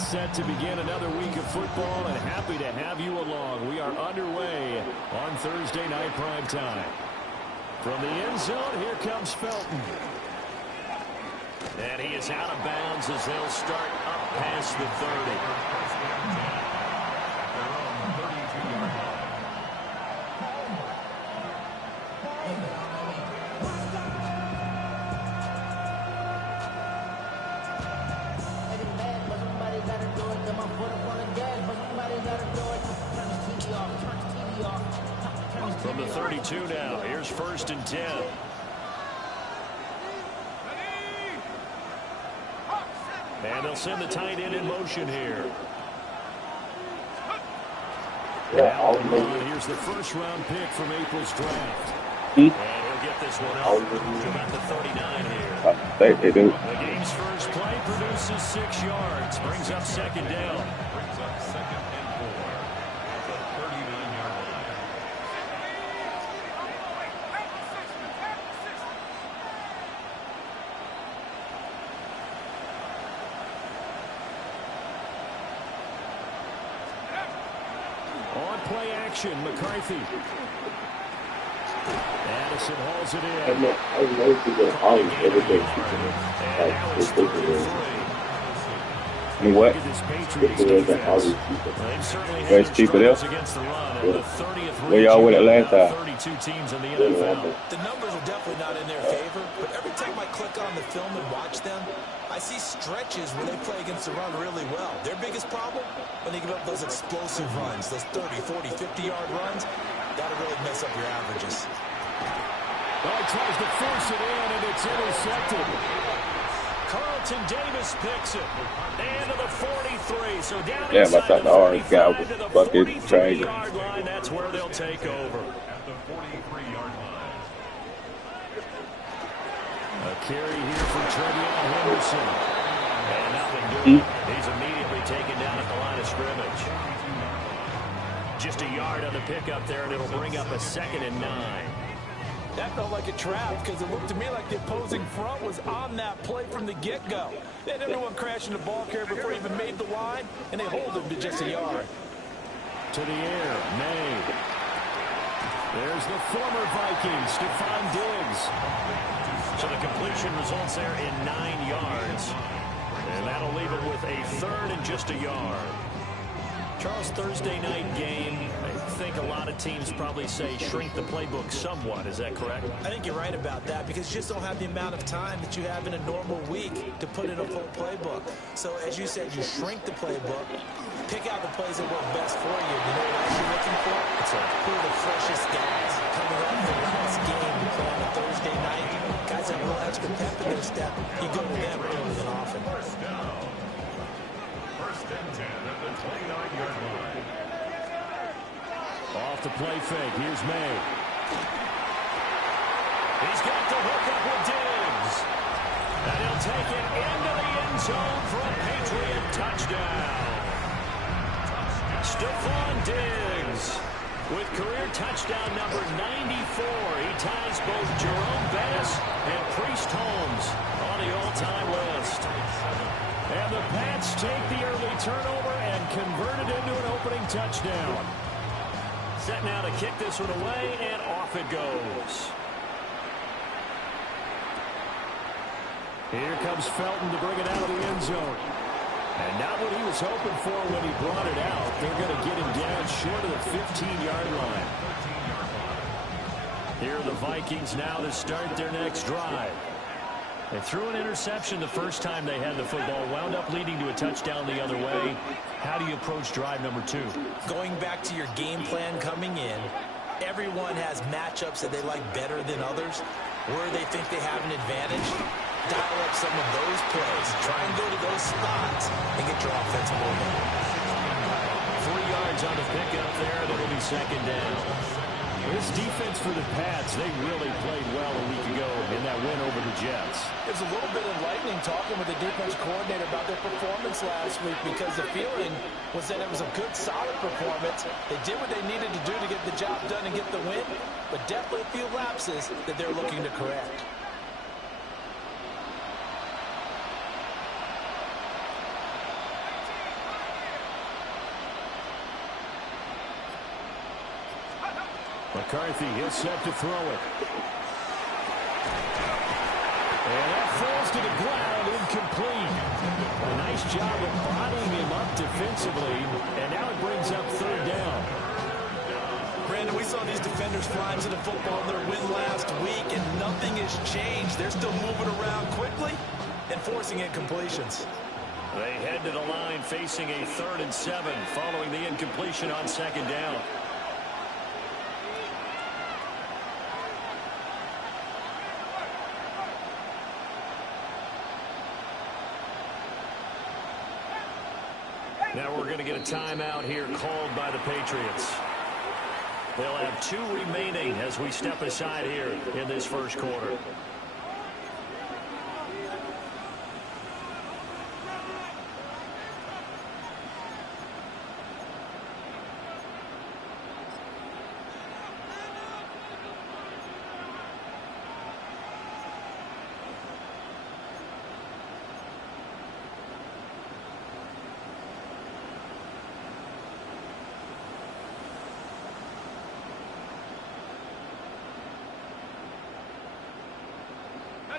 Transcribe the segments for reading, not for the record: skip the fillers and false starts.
set to begin another week of football, and happy to have you along. We are underway on Thursday night prime time. From the end zone, here comes Felton. And he is out of bounds as they'll start up past the 30. From the 32 now, here's 1st and 10. And they'll send the tight end in motion here. Now, here's the first-round pick from April's draft. And he'll get this one out to about the 39 here. They do. The game's first play produces 6 yards, brings up 2nd down. Play action, McCarthy. Addison hauls it in. I know people always everything. I mean, what? It's cheaper there. Where y'all went it last time? The numbers are definitely not in their favor, but every time I click on the film and watch them, I see stretches where they play against the run really well. Their biggest problem, when they give up those explosive runs, those 30, 40, 50-yard runs, that'll really mess up your averages. Well, he tries to force it in, and it's intercepted. Carlton Davis picks it. And to the 43. So down inside the 45 to the 43-yard line. That's where they'll take over. At the 43-yard line. A carry here for Trevion Henderson. And nothing doing. He's immediately taken down at the line of scrimmage. Just a yard on the pickup there, and it'll bring up a 2nd and 9. That felt like a trap because it looked to me like the opposing front was on that play from the get-go. They had everyone crashing the ball carrier before he even made the line, and they hold him to just a yard. To the air, May. There's the former Viking, Stephon Diggs. So the completion results there in 9 yards. And that'll leave it with a 3rd and just a yard. Charles, Thursday night game, I think a lot of teams probably say shrink the playbook somewhat. Is that correct? I think you're right about that because you just don't have the amount of time that you have in a normal week to put in a full playbook. So as you said, you shrink the playbook, pick out the plays that work best for you. You know what else you're looking for? Who are the freshest guys coming off the last game to play on a Thursday night? Guys have a little extra pep in their step. You go to them early and often. First down. 1st and 10 at the 29-yard line. Off the play fake. Here's May. He's got the hook up with Diggs. And he'll take it into the end zone for a Patriot touchdown. Stephon Diggs with career touchdown number 94. He ties both Jerome Bettis and Priest Holmes on the all-time list. And the Pats take the early turnover and convert it into an opening touchdown. Set now to kick this one away, and off it goes. Here comes Felton to bring it out of the end zone. And not what he was hoping for when he brought it out. They're going to get him down short of the 15-yard line. Here are the Vikings now to start their next drive. They threw an interception the first time they had the football, wound up leading to a touchdown the other way. How do you approach drive number 2? Going back to your game plan coming in, everyone has matchups that they like better than others. Where they think they have an advantage, dial up some of those plays. Try and go to those spots and get your offense moving. 3 yards on the pickup there, and it'll be 2nd down. This defense for the Pats, they really played well a week ago in that win over the Jets. It was a little bit enlightening talking with the defense coordinator about their performance last week because the feeling was that it was a good, solid performance. They did what they needed to do to get the job done and get the win, but definitely a few lapses that they're looking to correct. McCarthy is set to throw it. And that falls to the ground, incomplete. A nice job of bottling him up defensively, and now it brings up third down. Brandon, we saw these defenders flying to the football in their win last week, and nothing has changed. They're still moving around quickly and forcing incompletions. They head to the line facing a 3rd and 7 following the incompletion on second down. Now we're going to get a timeout here called by the Patriots. They'll have 2 remaining as we step aside here in this first quarter.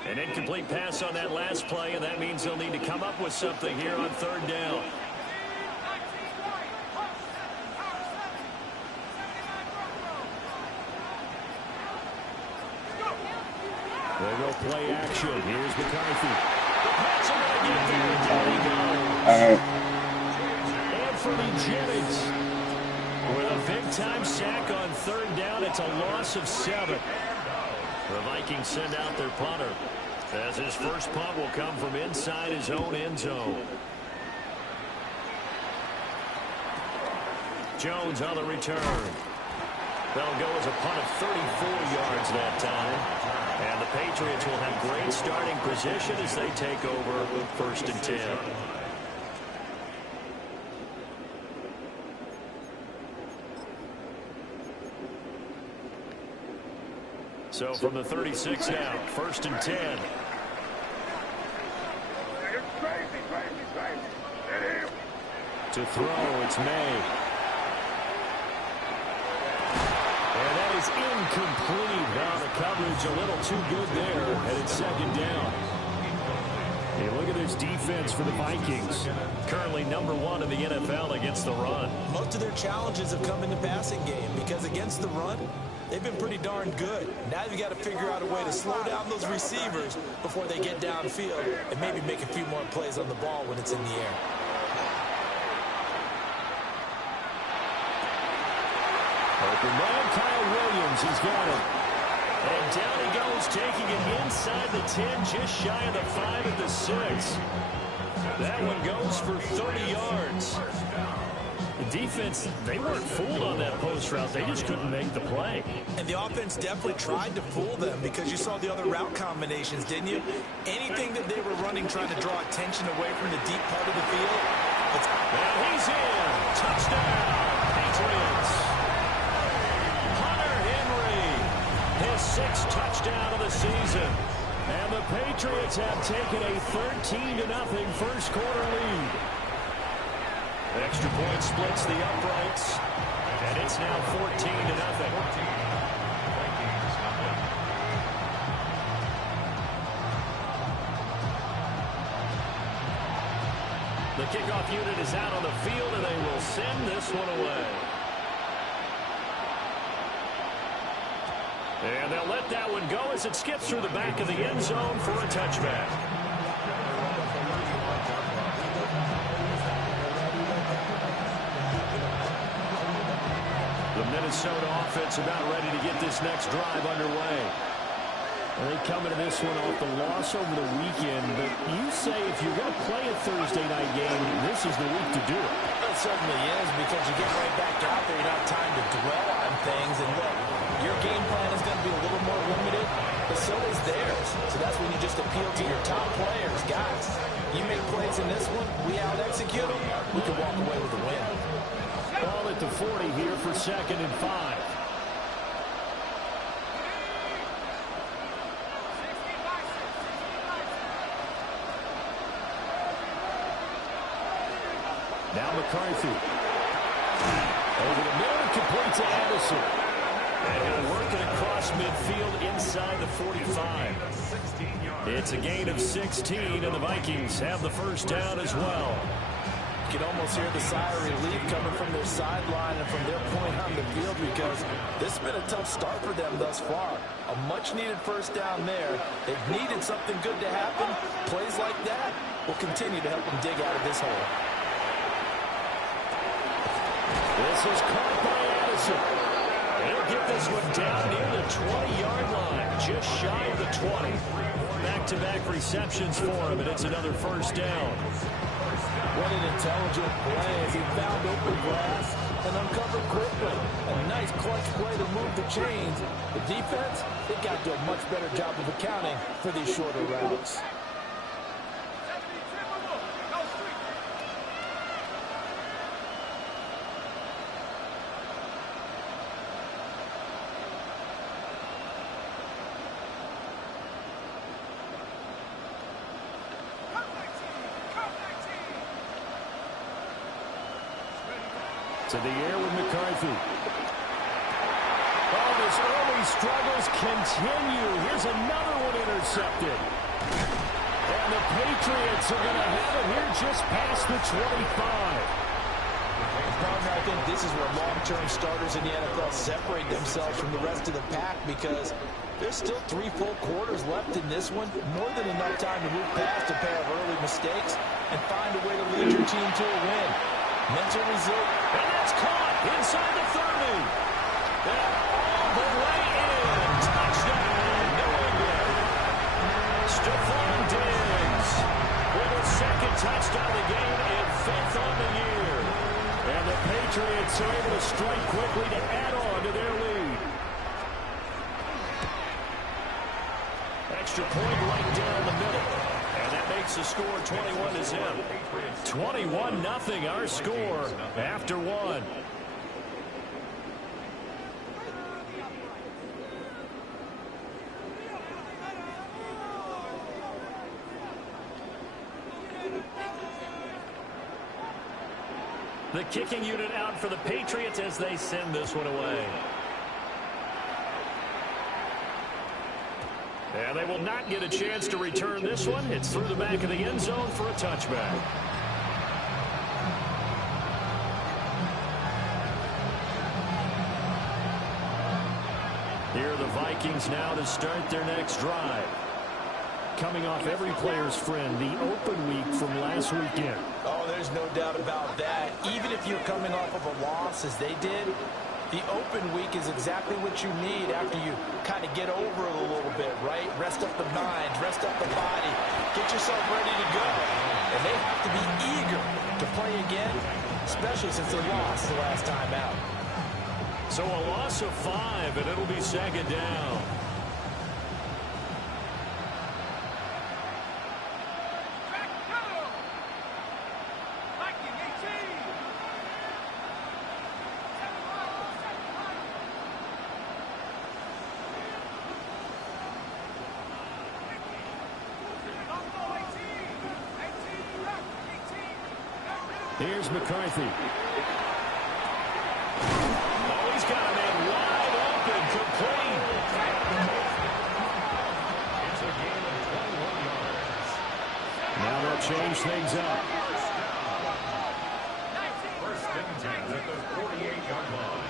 An incomplete pass on that last play, and that means they'll need to come up with something here on third down. They go play action. Here's McCarthy. The pass are going to get there. Down he goes. Anthony Jennings with a big-time sack on third down. It's a loss of 7. The Vikings send out their punter, as his first punt will come from inside his own end zone. Jones on the return. That'll go as a punt of 34 yards that time. And the Patriots will have great starting position as they take over 1st and 10. So from the 36 now, 1st and 10. To throw, it's May. And that is incomplete. Now the coverage a little too good there, and it's 2nd down. Hey, look at this defense for the Vikings. Currently number 1 in the NFL against the run. Most of their challenges have come in the passing game because against the run, they've been pretty darn good. Now you've got to figure out a way to slow down those receivers before they get downfield and maybe make a few more plays on the ball when it's in the air. Open man, Kyle Williams, he's got it. And down he goes, taking it inside the 10, just shy of the 5 at the 6. That one goes for 30 yards. The defense, they weren't fooled on that post route. They just couldn't make the play. And the offense definitely tried to fool them because you saw the other route combinations, didn't you? Anything that they were running trying to draw attention away from the deep part of the field. And he's in. Touchdown, Patriots. Hunter Henry, his 6th touchdown of the season. And the Patriots have taken a 13-0 first quarter lead. Extra point splits the uprights, and it's now 14-0. The kickoff unit is out on the field, and they will send this one away. And they'll let that one go as it skips through the back of the end zone for a touchback. The Minnesota offense about ready to get this next drive underway. They come into this one off the loss over the weekend, but you say if you're going to play a Thursday night game, this is the week to do it. It certainly is because you get right back out there. You don't have time to dwell on things. And look, your game plan is going to be a little more limited, but so is theirs. So that's when you just appeal to your top players. Guys, you make plays in this one, we out-execute them, we can walk away with a win. Ball at the 40 here for 2nd and 5. Now McCarthy. Over the middle, complete to Anderson. And he'll work it across midfield inside the 45. It's a gain of 16, and the Vikings have the first down as well. You can almost hear the sigh of relief coming from their sideline and from their point on the field, because this has been a tough start for them thus far. A much-needed first down there. They've needed something good to happen. Plays like that will continue to help them dig out of this hole. This is caught by Addison. He'll get this one down near the 20-yard line, just shy of the 20. Back-to-back receptions for him, and it's another first down. What an intelligent play as he found open grass and uncovered quickly. A nice clutch play to move the chains. The defense, they got to do a much better job of accounting for these shorter routes. To the air with McCarthy. Oh, his early struggles continue. Here's another one intercepted. And the Patriots are going to have it here just past the 25. Partner, I think this is where long-term starters in the NFL separate themselves from the rest of the pack, because there's still 3 full quarters left in this one. More than enough time to move past a pair of early mistakes and find a way to lead your team to a win. Mental resilience. And that's caught inside the 30. And all the way in. Touchdown, New England. Stephon Diggs with a second touchdown of the game and 5th on the year. And the Patriots are able to strike quickly to add on to their lead. Extra point right down the middle. And that makes the score 21-0. 21-0 our score after 1. The kicking unit out for the Patriots as they send this one away. And they will not get a chance to return this one. It's through the back of the end zone for a touchback. Here are the Vikings now to start their next drive. Coming off every player's friend, the open week from last weekend. Oh, there's no doubt about that. Even if you're coming off of a loss as they did, the open week is exactly what you need after you kind of get over it a little bit, right? Rest up the mind, rest up the body, get yourself ready to go. And they have to be eager to play again, especially since they lost the last time out. So a loss of 5, and it'll be second down. Here's McCarthy. Oh, he's got a man wide open, complete. It's a gain of 21 yards. Now they'll change things up. First and 10 at the 48-yard line.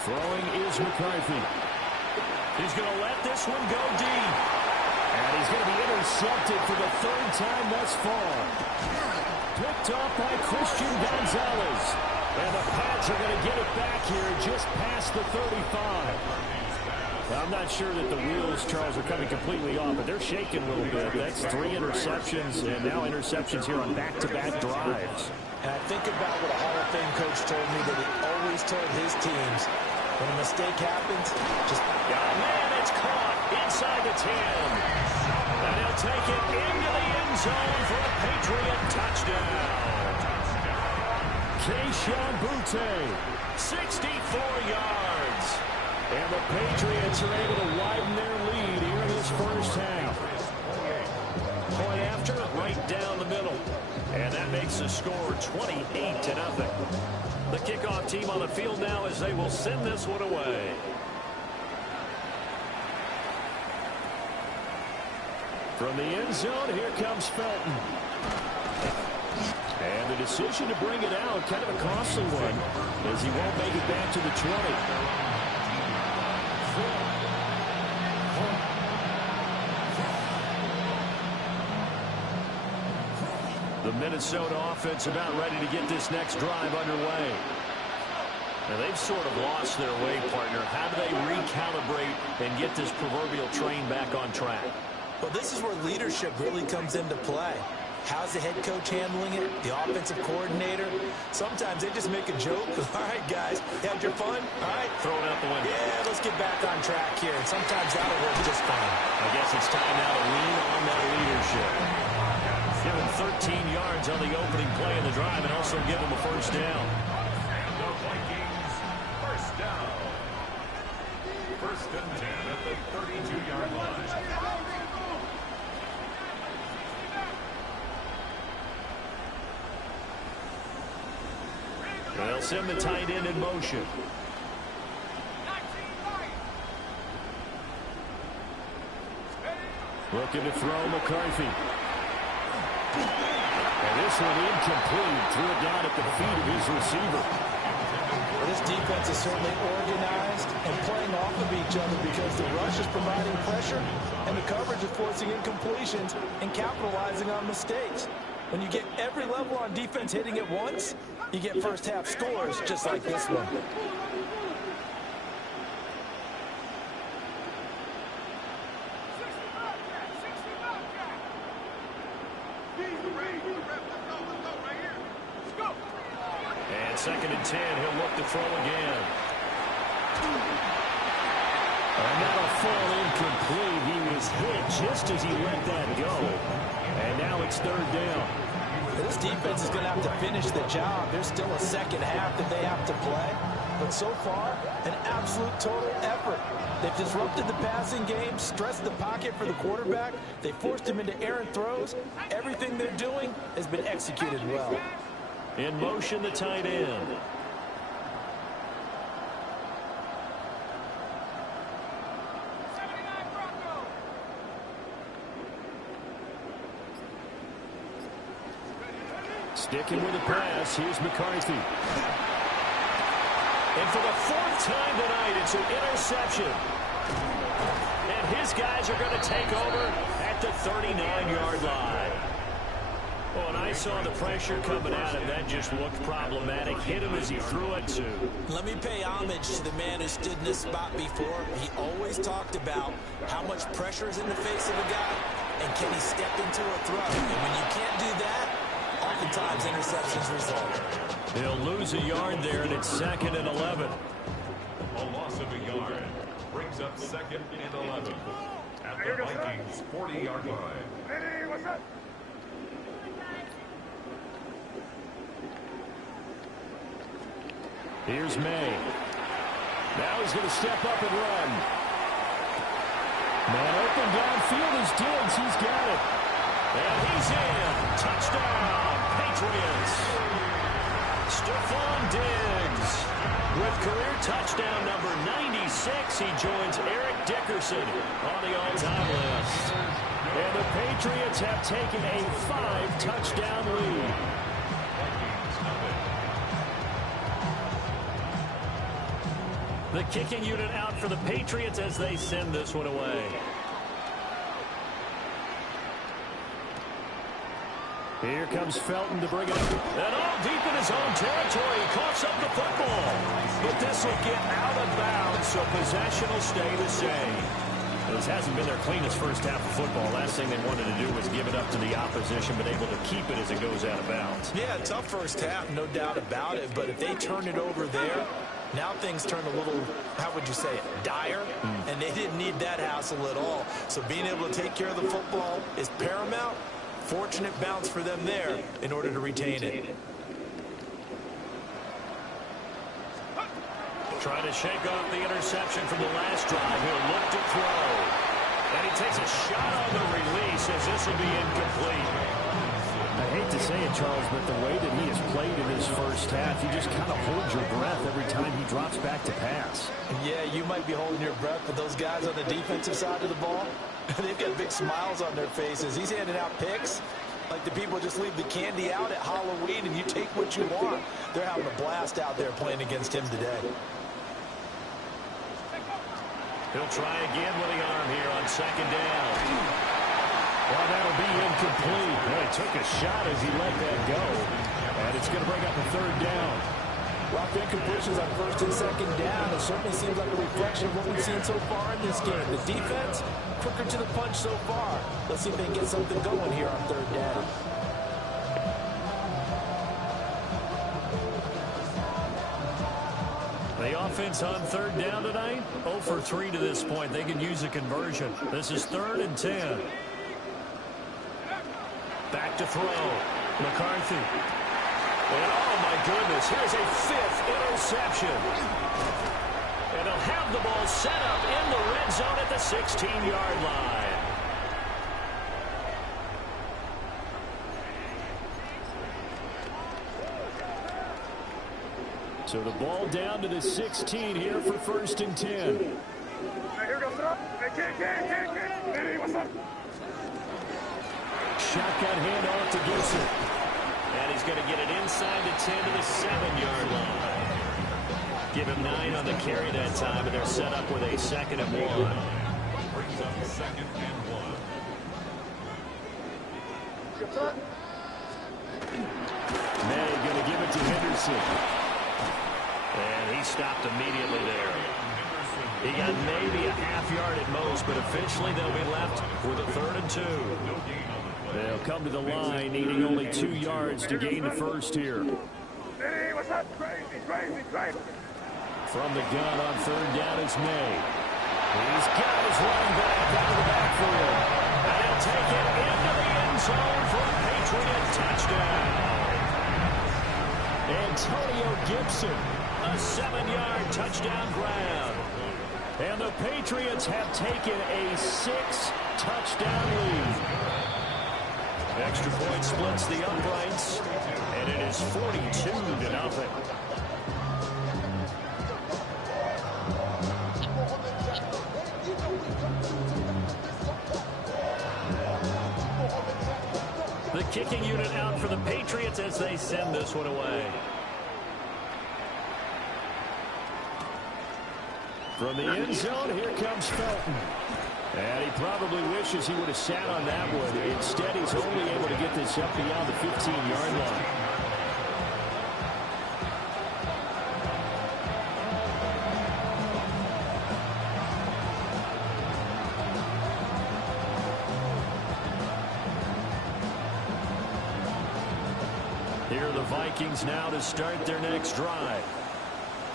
Throwing is McCarthy. He's going to let this one go deep. And he's going to be intercepted for the 3rd time thus far. Picked off by Christian Gonzalez. And the Pats are going to get it back here just past the 35. Now, I'm not sure that the wheels, Charles, are coming completely off, but they're shaking a little bit. That's 3 interceptions, and now interceptions here on back-to-back drives. And I think about what a Hall of Fame coach told me that he always told his teams, when a mistake happens, just... Oh, man, it's caught inside the 10. And he'll take it into the end zone for a Patriot touchdown. Keishawn Butte, 64 yards. And the Patriots are able to widen their lead here in this first half. Point after, right down the middle. And that makes the score 28-0. The kickoff team on the field now as they will send this one away. From the end zone, here comes Felton. And the decision to bring it out, kind of a costly one, as he won't make it back to the 20. The Minnesota offense about ready to get this next drive underway. Now they've sort of lost their way, partner. How do they recalibrate and get this proverbial train back on track? Well, this is where leadership really comes into play. How's the head coach handling it? The offensive coordinator? Sometimes they just make a joke. All right, guys, you had your fun? All right. Throw it out the window. Yeah, let's get back on track here. And sometimes that'll work just fine. I guess it's time now to lean on that leadership. Give him 13 yards on the opening play of the drive and also give him a first down. And the Vikings, first down. First and 10 at the 32-yard line. They'll send the tight end in motion. Looking to throw McCarthy. And this one incomplete. Threw it down at the feet of his receiver. Well, this defense is certainly organized and playing off of each other because the rush is providing pressure and the coverage is forcing incompletions and capitalizing on mistakes. When you get every level on defense hitting at once, you get first half scores just like this one. And second and 10, he'll look to throw again. And that'll fall incomplete. He was hit just as he let that go. And now it's third down. This defense is going to have to finish the job. There's still a second half that they have to play. But so far, an absolute total effort. They've disrupted the passing game, stressed the pocket for the quarterback. They forced him into errant throws. Everything they're doing has been executed well. In motion, the tight end. Sticking with the pass, here's McCarthy. And for the fourth time tonight, it's an interception. And his guys are going to take over at the 39-yard line. Oh, and I saw the pressure coming out, and that just looked problematic. Hit him as he threw it, too. Let me pay homage to the man who stood in this spot before. He always talked about how much pressure is in the face of a guy, and can he step into a throw. And when you can't do that, oftentimes interceptions result. He'll lose a yard there, and it's second and 11. A loss of a yard brings up second and 11 at the Vikings' 40-yard line. Here's May. Now he's going to step up and run. Man open downfield is Diggs. He's got it. And he's in. Touchdown, Patriots. Stephon Diggs. With career touchdown number 96, he joins Eric Dickerson on the all-time list. And the Patriots have taken a 5-touchdown lead. The kicking unit out for the Patriots as they send this one away. Here comes Felton to bring it up. And all deep in his own territory. He coughs up the football. But this will get out of bounds, so possession will stay the same. This hasn't been their cleanest first half of football. Last thing they wanted to do was give it up to the opposition, but able to keep it as it goes out of bounds. Yeah, tough first half, no doubt about it. But if they turn it over there, now things turn a little, how would you say it, dire, and they didn't need that hassle at all. So being able to take care of the football is paramount. Fortunate bounce for them there in order to retain it. Trying to shake off the interception from the last drive. He'll look to throw. And he takes a shot on the release as this will be incomplete. I hate to say it, Charles, but the way that he has played in this first half, you just kind of hold your breath every time he drops back to pass. Yeah, you might be holding your breath, but those guys on the defensive side of the ball, they've got big smiles on their faces. He's handing out picks like the people just leave the candy out at Halloween and you take what you want. They're having a blast out there playing against him today. He'll try again with the arm here on second down. Well, that'll be incomplete. Well, he took a shot as he let that go. And it's going to bring up a third down. Rough incompletions on first and second down. It certainly seems like a reflection of what we've seen so far in this game. The defense, quicker to the punch so far. Let's see if they can get something going here on third down. The offense on third down tonight, 0 for 3 to this point. They can use a conversion. This is 3rd and 10. Back to throw. McCarthy. And oh, my goodness, here's a 5th interception. And they'll have the ball set up in the red zone at the 16-yard line. So the ball down to the 16 here for 1st and 10. Shotgun handoff to Gibson. And he's going to get it inside the 10 to the 7-yard line. Give him 9 on the carry that time, and they're set up with a 2nd and 1. Brings up 2nd and 1. May going to give it to Henderson. And he stopped immediately there. He got maybe a half yard at most, but officially they'll be left with a 3rd and 2. They'll come to the line needing only 2 yards to gain the first here. From the gun on 3rd down is May. He's got his running back out of the backfield. And he'll take it into the end zone for a Patriot touchdown. Antonio Gibson. A 7-yard touchdown grab. And the Patriots have taken a 6-touchdown lead. Extra point splits the uprights, and it is 42-0. The kicking unit out for the Patriots as they send this one away. From the end zone, here comes Felton. And he probably wishes he would have sat on that one. Instead, he's only able to get this up beyond the 15-yard line. Here are the Vikings now to start their next drive.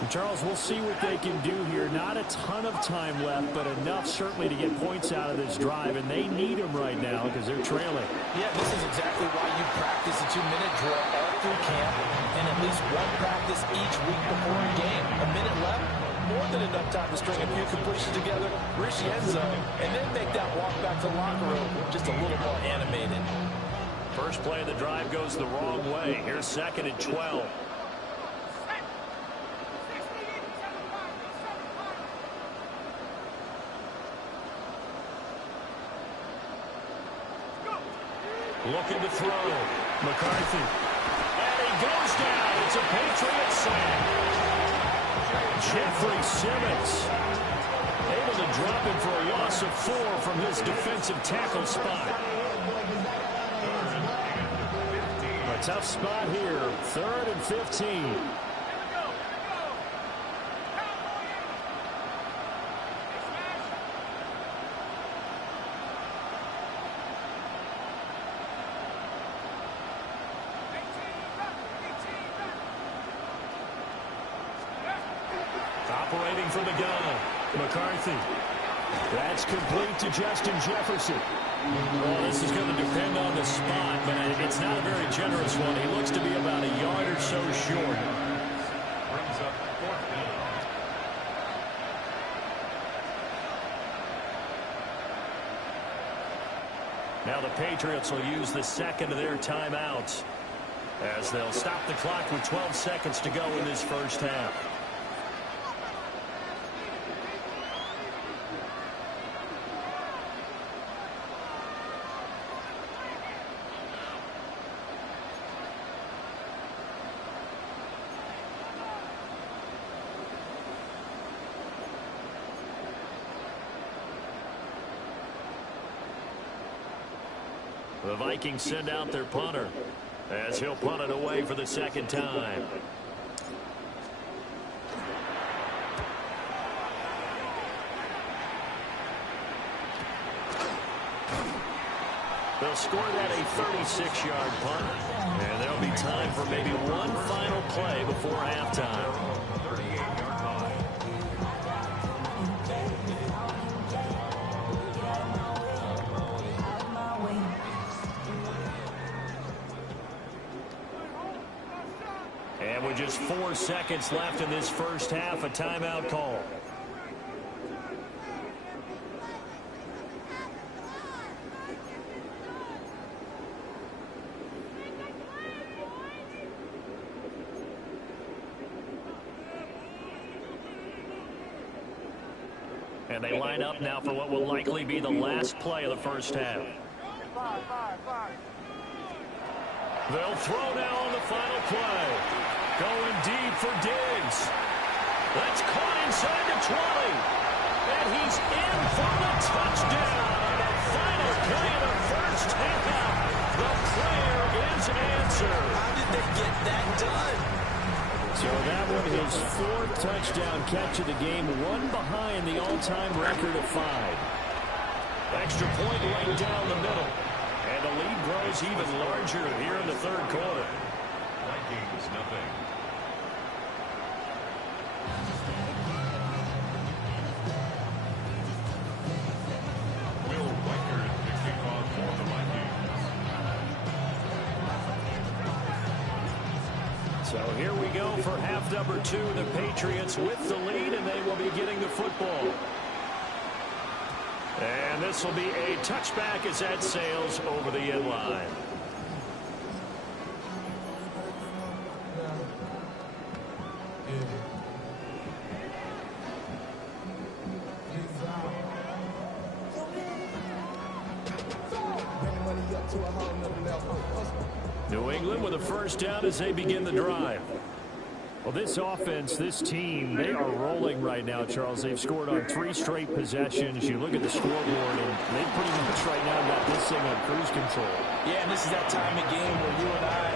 And Charles, we'll see what they can do here. Not a ton of time left, but enough certainly to get points out of this drive, and they need them right now because they're trailing. Yeah, this is exactly why you practice a 2-minute drill all through camp and at least one practice each week before a game. A minute left, more than enough time to string a few completions together, reach the end zone, and then make that walk back to the locker room just a little more animated. First play of the drive goes the wrong way. Here's 2nd and 12. Looking to throw. McCarthy. And he goes down. It's a Patriot sack. Jeffrey Simmons able to drop him for a loss of 4 from his defensive tackle spot. A tough spot here. 3rd and 15. Operating from the gun. McCarthy. That's complete to Justin Jefferson. Well, this is going to depend on the spot, but it's not a very generous one. He looks to be about a yard or so short. Brings up 4th down. Now the Patriots will use the second of their timeouts as they'll stop the clock with 12 seconds to go in this first half. The Vikings send out their punter as he'll punt it away for the second time. They'll score that a 36-yard punt, and there'll be time for maybe one final play before halftime. 38-yard line. And with just 4 seconds left in this first half, a timeout call. And they line up now for what will likely be the last play of the first half. They'll throw now on the final play. Going deep for Diggs. That's caught inside the 20. And he's in for the touchdown. The final play of the first half. The prayer is answered. How did they get that done? So that one, his 4th touchdown catch of the game, one behind the all-time record of 5. Extra point right down the middle. And the lead grows even larger here in the third quarter. Vikings, nothing. Will Weichert, the kickoff for the Vikings. So here we go for half number 2. The Patriots with the lead, and they will be getting the football. And this will be a touchback as that sails over the end line. New England with a first down as they begin the drive. Well, this offense, this team, they are rolling right now, Charles. They've scored on 3 straight possessions. You look at the scoreboard, and they pretty much right now got this thing on cruise control. Yeah, and this is that time of game where you and I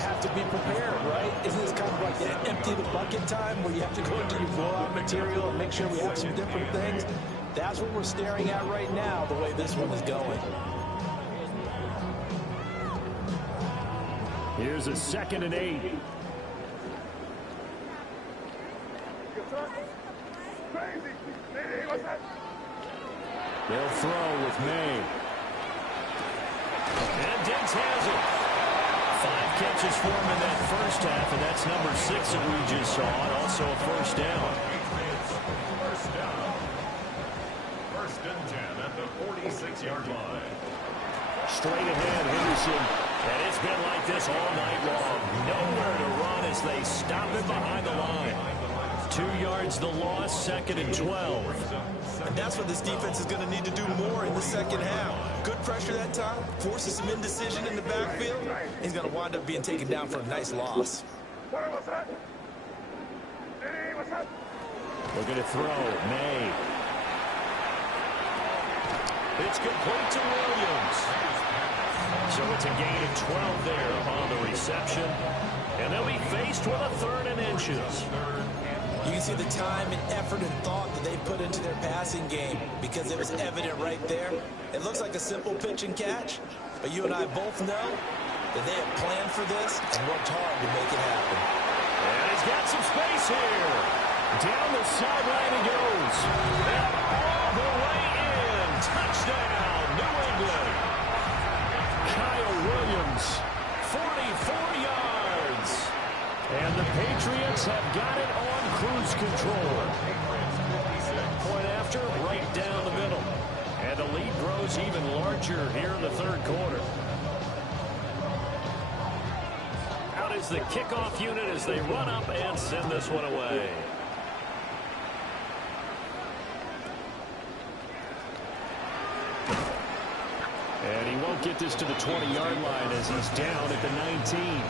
have to be prepared, right? Isn't this kind of like that empty the bucket time where you have to go into your blowout material and make sure we have some different things? That's what we're staring at right now, the way this one is going. Here's a 2nd and 8. They'll throw with May. And Diggs has it. 5 catches for him in that first half, and that's number 6 that we just saw, and also a first down. First down. 1st and 10 at the 46-yard line. Straight ahead, Henderson. And it's been like this all night long. Nowhere to run as they stop him behind the line. 2 yards the loss, 2nd and 12. And that's what this defense is going to need to do more in the second half. Good pressure that time, forces some indecision in the backfield. He's going to wind up being taken down for a nice loss. Looking to throw, May. It's complete to Williams. So it's a gain of 12 there on the reception. And they'll be faced with a 3rd and inches. You can see the time and effort and thought that they put into their passing game because it was evident right there. It looks like a simple pitch and catch, but you and I both know that they have planned for this and worked hard to make it happen. And he's got some space here. Down the sideline he goes. And all the way in. Touchdown, New England. Kyle Williams, 44 yards. And the Patriots have got it on cruise control. Point after, right down the middle. And the lead grows even larger here in the third quarter. Out is the kickoff unit as they run up and send this one away. And he won't get this to the 20-yard line as he's down at the 19.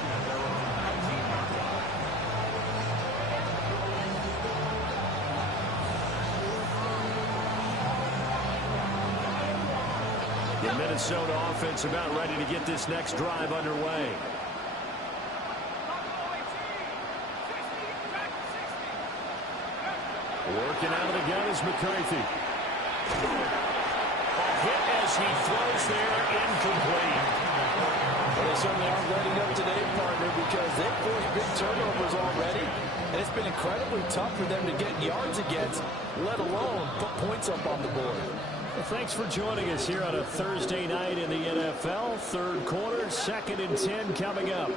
The Minnesota offense about ready to get this next drive underway. Working out of the gun is McCarthy. Hit as he throws there, incomplete. Well, they certainly aren't letting up today, partner, because they've forced big turnovers already, and it's been incredibly tough for them to get yards against, let alone put points up on the board. Well, thanks for joining us here on a Thursday night in the NFL. Third quarter, 2nd and 10 coming up.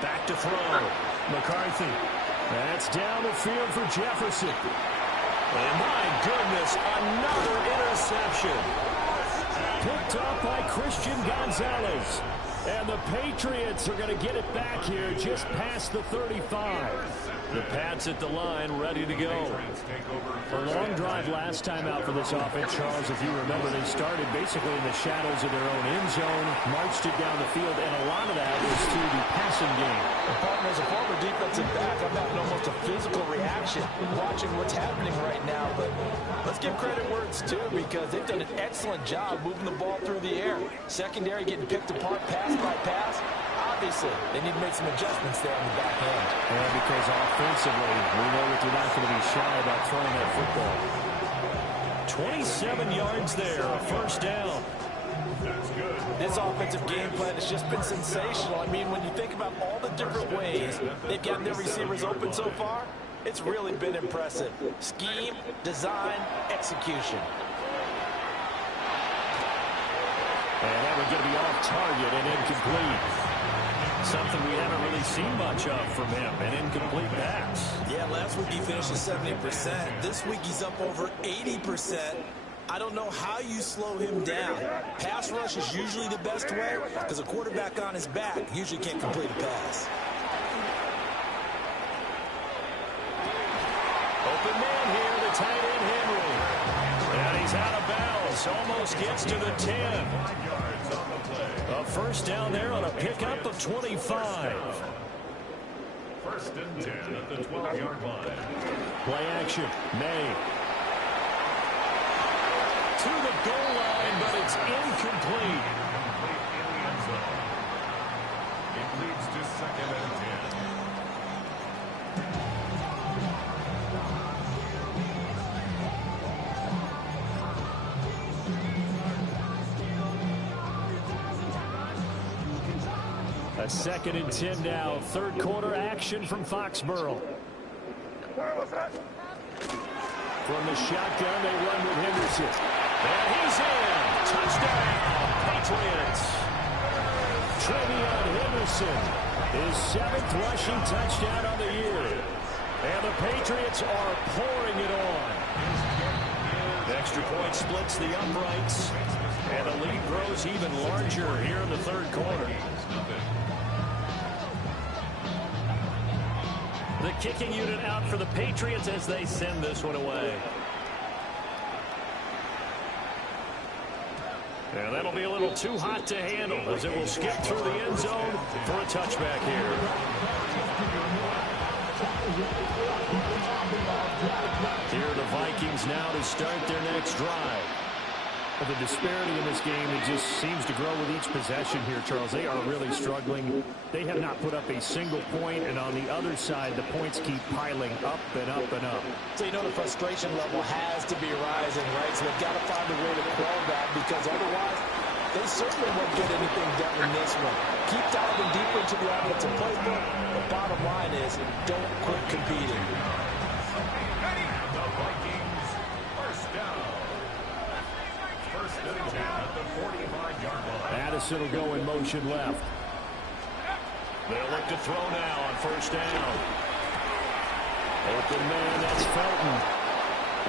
Back to throw. McCarthy. That's down the field for Jefferson. And my goodness, another interception. Picked up by Christian Gonzalez. And the Patriots are going to get it back here just past the 35. The Pats at the line, ready to go. A long drive last time out for this offense, Charles. If you remember, they started basically in the shadows of their own end zone, marched it down the field, and a lot of that was through the passing game. And partner, as a former defensive back, I'm having almost a physical reaction watching what's happening right now. But let's give credit where it's due, because they've done an excellent job moving the ball through the air. Secondary getting picked apart pass by pass. Obviously, they need to make some adjustments there on the back end. And because offensively, we know that they're not going to be shy about throwing that football. 27 yards there, a first down. That's good. This offensive game plan has just been sensational. I mean, when you think about all the different ways they've gotten their receivers open so far, it's really been impressive. Scheme, design, execution. And that one's going to be off target and incomplete. Something we haven't really seen much of from him, an incomplete pass. Yeah, last week he finished at 70%. This week he's up over 80%. I don't know how you slow him down. Pass rush is usually the best way, because a quarterback on his back usually can't complete a pass. Open man here, the tight end Henry. And he's out of bounds, almost gets to the 10. A first down there on a pickup of 25. First and 10 at the 12-yard line. Play action, May. To the goal line, but it's incomplete. In the end zone. It leads to 2nd and 10. A 2nd and 10 now. Third quarter action from Foxborough. From the shotgun, they run with Henderson. And he's in. Touchdown, Patriots. Trevion Henderson, his 7th rushing touchdown on the year. And the Patriots are pouring it on. The extra point splits the uprights. And the lead grows even larger here in the third quarter. The kicking unit out for the Patriots as they send this one away. And that'll be a little too hot to handle as it will skip through the end zone for a touchback here. Here are the Vikings now to start their next drive. The disparity in this game, it just seems to grow with each possession here, Charles. They are really struggling. They have not put up a single point, and on the other side, the points keep piling up and up and up. So you know the frustration level has to be rising, right? So they've got to find a way to quell that, because otherwise they certainly won't get anything done in this one. Keep diving deeper into the offensive playbook. The bottom line is don't quit competing. The Vikings, first down. First and 10 at the 45-yard line. Addison will go in motion left. They'll look to throw now on first down. Open man, that's Felton.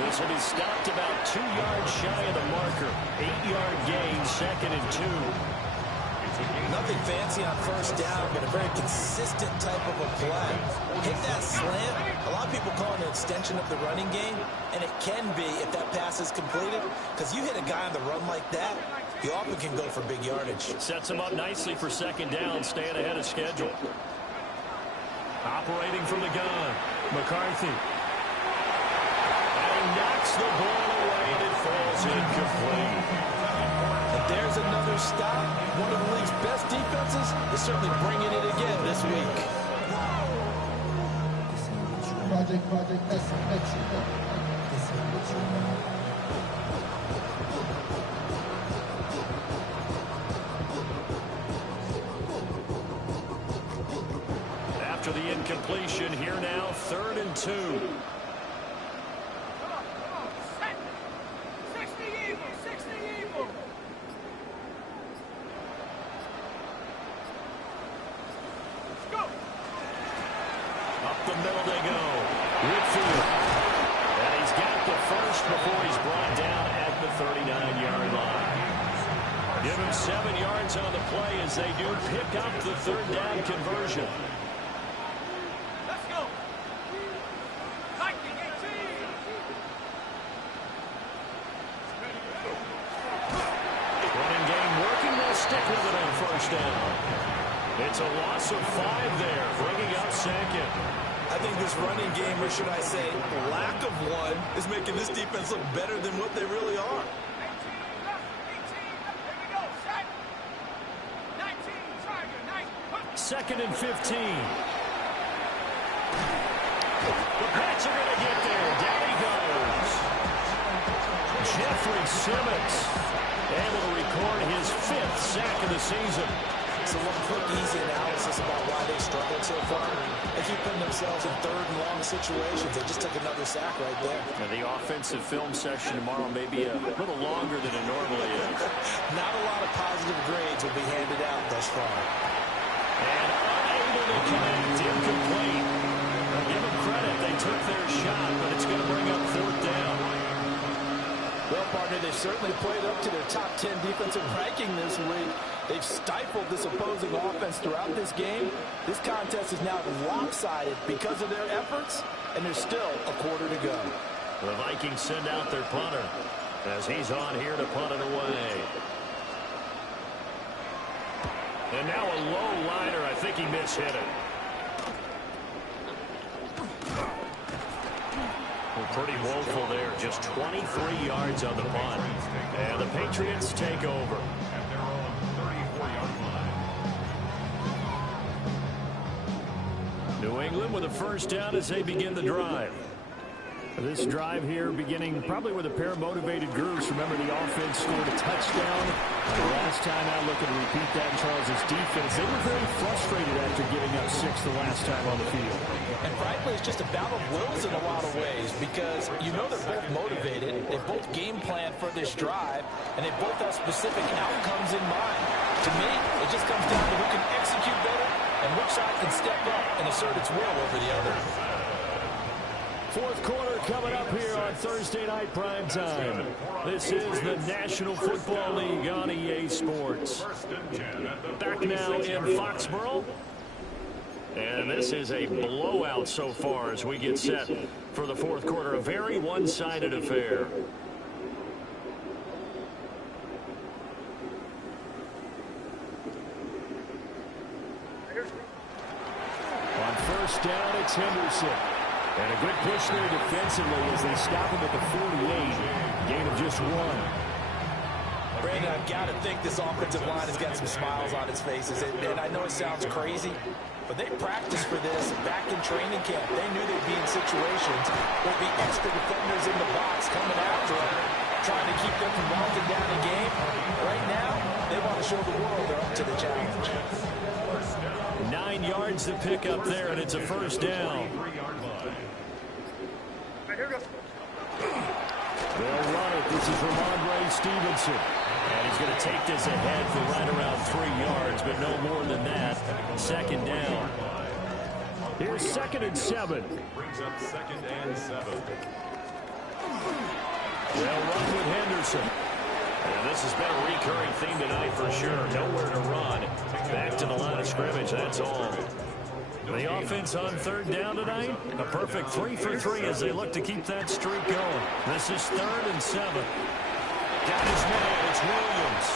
This will be stopped about 2 yards shy of the marker. 8-yard gain, 2nd and 2. Nothing fancy on first down, but a very consistent type of a play. Hit that slant. A lot of people call it an extension of the running game, and it can be if that pass is completed, because you hit a guy on the run like that, you often can go for big yardage. Sets him up nicely for 2nd down, staying ahead of schedule. Operating from the gun, McCarthy. And he knocks the ball away, and it falls incomplete. And there's another stop. One of the league's best defenses is certainly bringing it again this week. After the incompletion, here now, 3rd and 2. Up the middle they go. Whitfield. And he's got the first before he's brought down at the 39-yard line. Give him 7 yards on the play as they do pick up the 3rd down conversion. Let's go. Running game working. They'll stick with it on first down. It's a loss of 5 there, bringing up 2nd. I think this running game, or should I say lack of one, is making this defense look better than what they really are. 2nd and 15. The Pats are going to get there. Down he goes. Jeffrey Simmons able to record his 5th sack of the season. So one quick, easy analysis about why they struggled so far. They keep putting themselves in 3rd and long situations. They just took another sack right there. Now the offensive film session tomorrow may be a little longer than it normally is. Not a lot of positive grades will be handed out thus far. And unable to connect, incomplete. Now give them credit, they took their shot, but it's going to bring up 4th down. Well, partner, they've certainly played up to their top 10 defensive ranking this week. They've stifled this opposing offense throughout this game. This contest is now lopsided because of their efforts, and there's still a quarter to go. The Vikings send out their punter as he's on here to punt it away. And now a low liner. I think he mishit it. Well, pretty woeful there. Just 23 yards on the punt. And the Patriots take over. At their own 34-yard line. New England with a first down as they begin the drive. This drive here beginning probably with a pair of motivated groups. Remember, the offense scored a touchdown. The last time out, looking to repeat that in Charles' defense. They were very frustrated after giving up 6 the last time on the field. And frankly, it's just a battle of wills in a lot of ways because you know they're both motivated. They both game plan for this drive, and they both have specific outcomes in mind. To me, it just comes down to who can execute better and which side can step up and assert its will over the other. 4th quarter coming up here on Thursday Night Prime Time. This is the National Football League on EA Sports. Back now in Foxborough. And this is a blowout so far as we get set for the 4th quarter. A very one-sided affair. On first down, it's Henderson. And a good push there defensively as they stop him at the 48. Gain of just 1. Brandon, I've got to think this offensive line has got some smiles on its faces. And I know it sounds crazy, but they practiced for this back in training camp. They knew they'd be in situations where there'd be extra defenders in the box coming after them, trying to keep them from walking down the game. Right now, they want to show the world they're up to the challenge. 9 yards to pick up there, and it's a first down. They'll run it. This is Ramondre Stevenson. And he's going to take this ahead for right around 3 yards, but no more than that. Second down. Here's 2nd and 7. Brings up 2nd and 7. They'll run with Henderson. And this has been a recurring theme tonight for sure. Nowhere to run. Back to the line of scrimmage, that's all. The offense on 3rd down tonight, a perfect 3 for 3 as they look to keep that streak going. This is 3rd and 7. Got his man, it's Williams.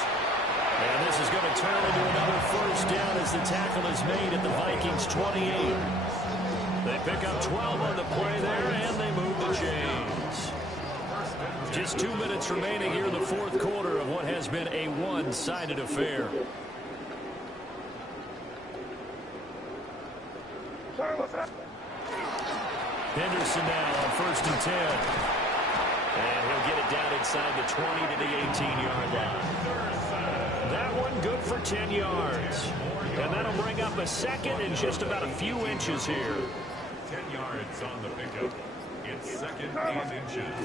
And this is going to turn into another 1st down as the tackle is made at the Vikings 28. They pick up 12 on the play there, and they move the chains. Just 2 minutes remaining here in the 4th quarter of what has been a one-sided affair. Henderson now on 1st and 10. And he'll get it down inside the 20 to the 18-yard line. That one good for 10 yards. And that'll bring up a 2nd and just about a few inches here. 10 yards on the pickup. It's 2nd and inches.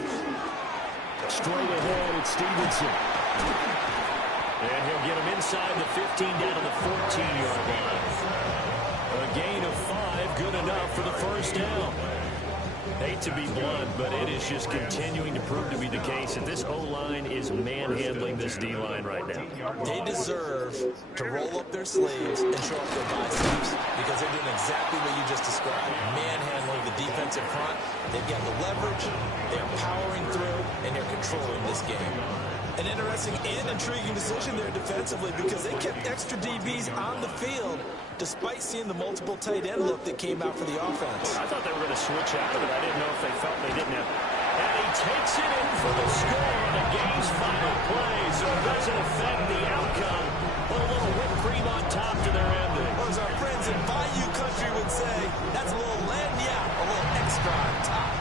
Straight ahead, it's Stevenson. And he'll get him inside the 15 down to the 14-yard line. A gain of 5, good enough for the 1st down. Hate to be blunt, but it is just continuing to prove to be the case that this O-line is manhandling this D-line right now. They deserve to roll up their sleeves and show off their biceps because they're doing exactly what you just described, manhandling the defensive front. They've got the leverage, they're powering through, and they're controlling this game. An interesting and intriguing decision there defensively because they kept extra DBs on the field despite seeing the multiple tight end look that came out for the offense. I thought they were going to switch out of it. I didn't know if they felt they didn't have. And he takes it in for the score on the game's final play, so it doesn't affect the outcome. Put a little whipped cream on top to their ending. Or as our friends in Bayou Country would say, that's a little lagniappe, a little extra on top.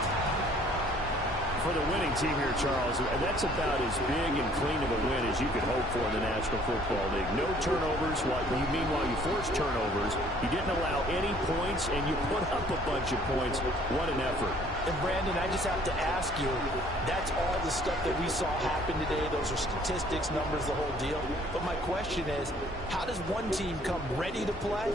For the winning team here, Charles, that's about as big and clean of a win as you could hope for in the National Football League. No turnovers. Meanwhile, you forced turnovers. You didn't allow any points, and you put up a bunch of points. What an effort. And, Brandon, I just have to ask you, that's all the stuff that we saw happen today. Those are statistics, numbers, the whole deal. But my question is, how does one team come ready to play,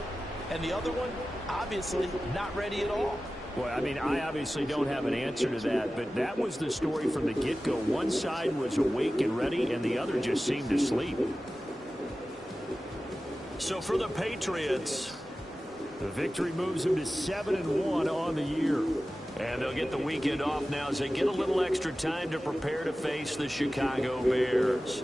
and the other one, obviously, not ready at all? Well, I mean, I obviously don't have an answer to that, but that was the story from the get-go. One side was awake and ready, and the other just seemed to sleep. So for the Patriots, the victory moves them to 7-1 on the year. And they'll get the weekend off now as they get a little extra time to prepare to face the Chicago Bears.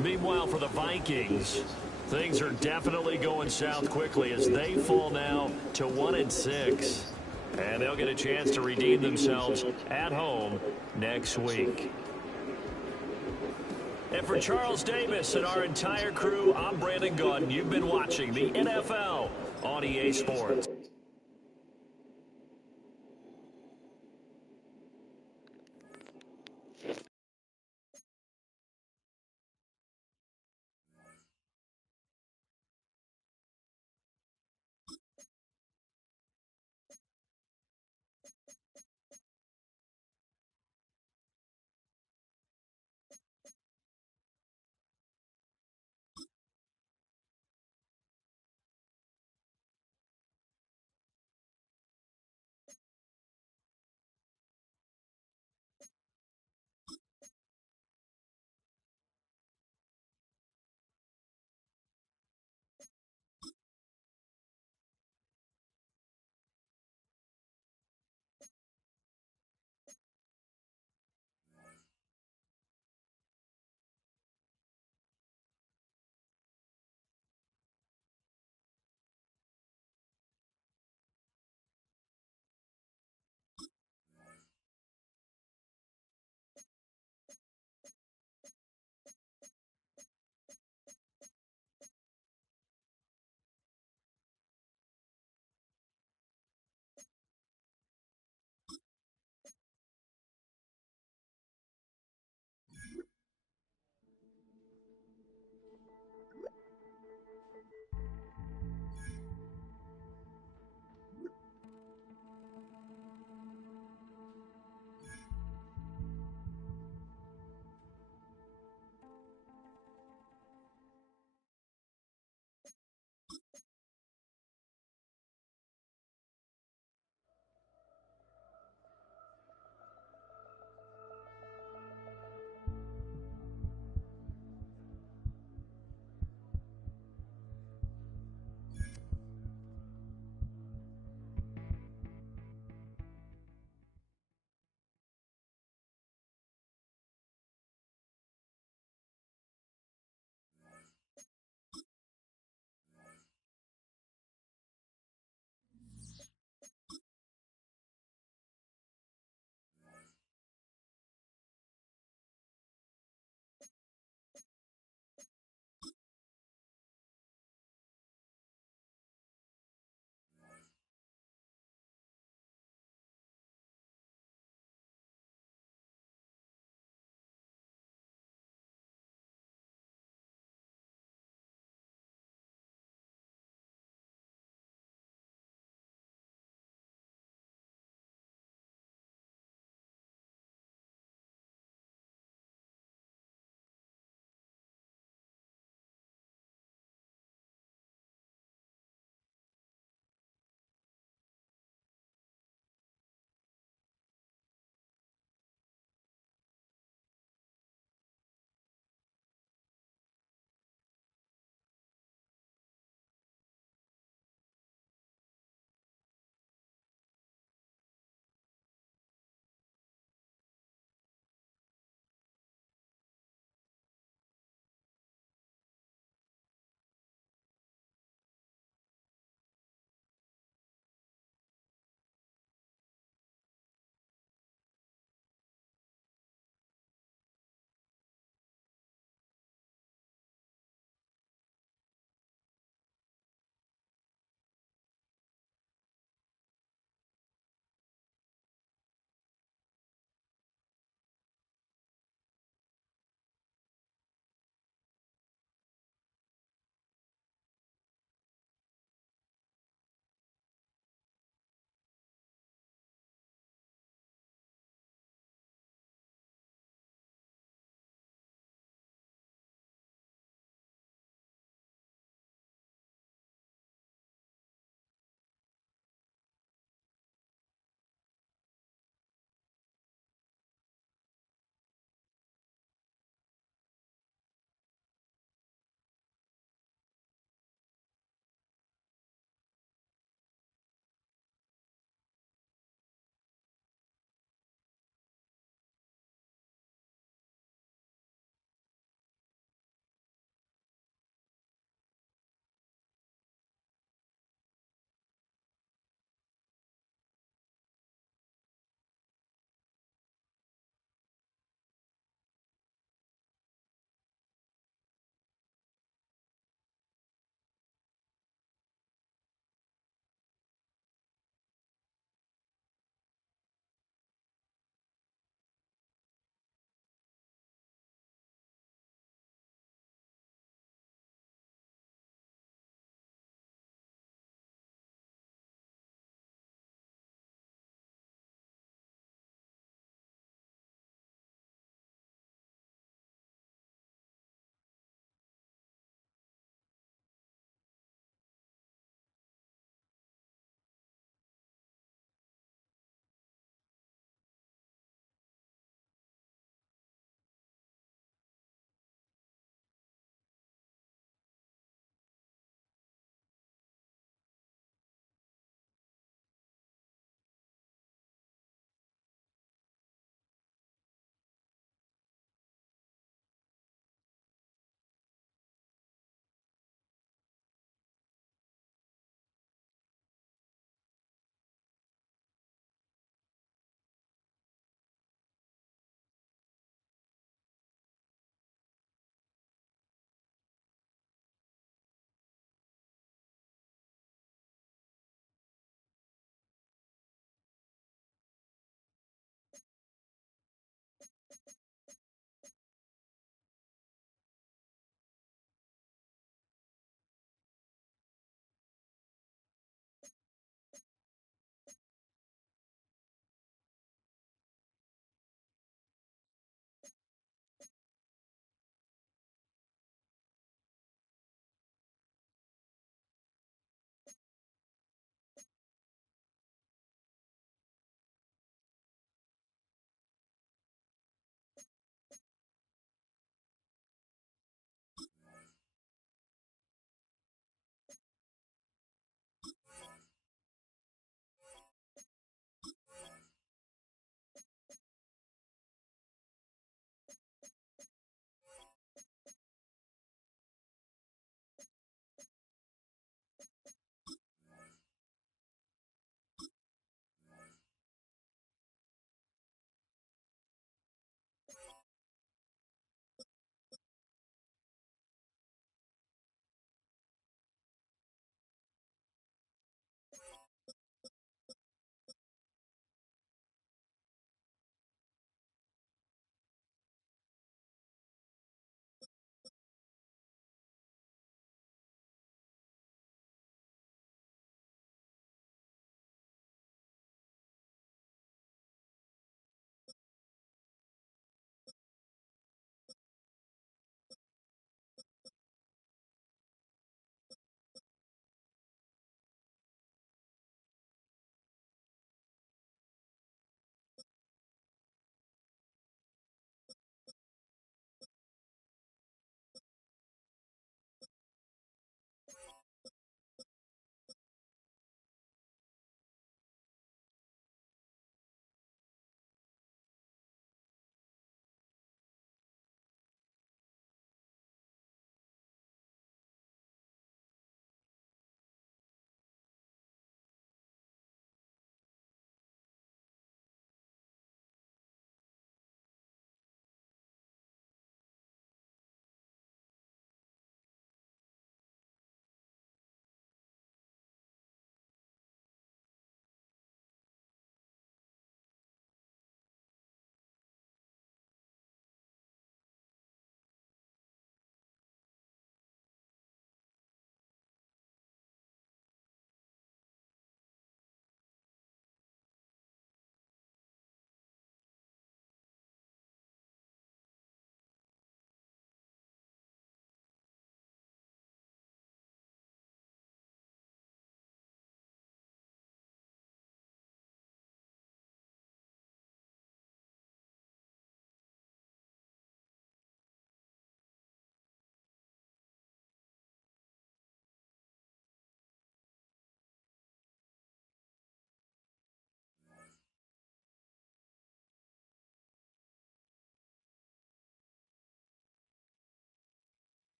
Meanwhile, for the Vikings, things are definitely going south quickly as they fall now to 1-6. And they'll get a chance to redeem themselves at home next week. And for Charles Davis and our entire crew, I'm Brandon Gaudin. You've been watching the NFL on EA Sports.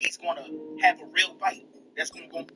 he's going to have a real fight that's going to